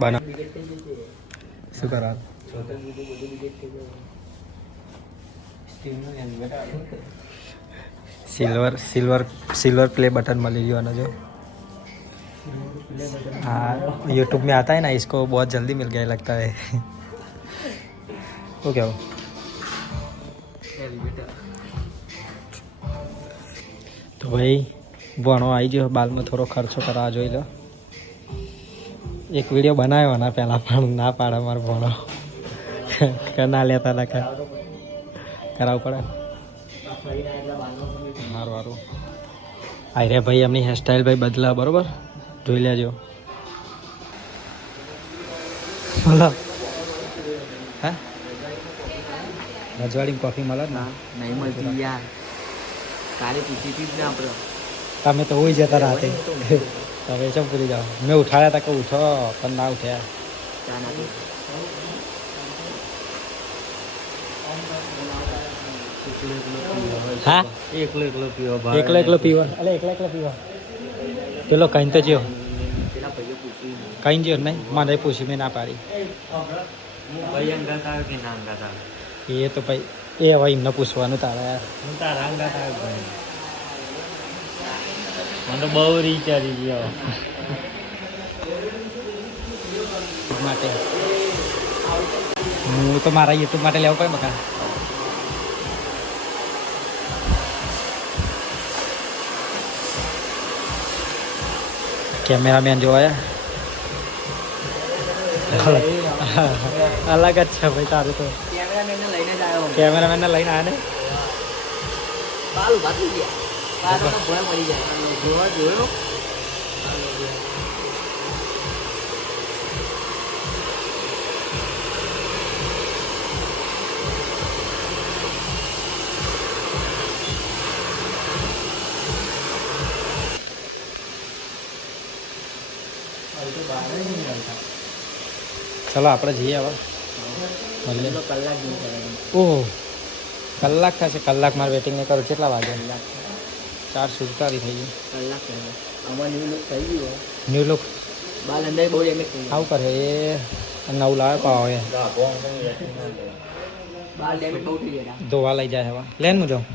બના શું કરા सिल्वर प्ले बटन मिल गया जो हाँ यूट्यूब में आता है ना इसको बहुत जल्दी मिल गया लगता है वो क्या हो तो भाई भणो आई गयो बाल में थोड़ो खर्चो करा जो लो एक वीडियो बनायो ना पहला पण ना पाड़ा मार भणो ना लेता ना कराव पड़े मारो मारो आई रे भाई अपनी हेरस्टाइल भाई बदला बराबर જોઈ લેજો બોલો હા રજવાડી કોફી મળે ને નહીં મળતી યાર કાલે પૂછી હતી ને આપણે તમે તો હોઈ જતા રાતે તમે શું પૂરી જાઓ મેં ઉઠાડ્યા હતા કે ઉઠો પણ ના ઉઠ્યા ચા ના હા એકલો પીવો એકલો પીવો અલે એકલો પીવો પેલો કઈ તો જ્યો પેલા ભાઈઓ પૂછી કઈ જ્યો નહીં મને પૂછી મેં ના પાડી ભાઈ અંગાત આવ્યો કે ના અંગાત આવ્યો એ તો ભાઈ એ હવે એમને પૂછવાનું તારા યાર હું તારા અંગાત આવ્યો ભાઈ મને તો બહુ રીચારી ગયો માટે હું તો મારા યુટ્યુબ માટે લેવું પડે બકા કેમેરામેન જોવાયા અલગ જ છે ભાઈ તારું તો કેમેરામેનને લઈને જ આવ્યો કેમેરામેનને લઈને આવ્યા ને બાલ ઉભા થઈ ગયા બાલનો ભોય મળી જાય જોવા જોયો ચલો આપણે જઈએ હવે મળીએ કલાક ઓહ કલાક થશે કલાક મારે વેટિંગ નહીં કરું કેટલા વાગે 4:47 થઈ ગયું કલાક આમાં ન્યૂ લુક થઈ ગયું ન્યૂ લુક બાલ અંદર બહુ ડેમેજ થઈ આવું કરે એ નવું લાવે પાવ એ બાલ ડેમેજ બહુ થઈ ગયા ધોવા લઈ જાય હવે લેન હું જાઉં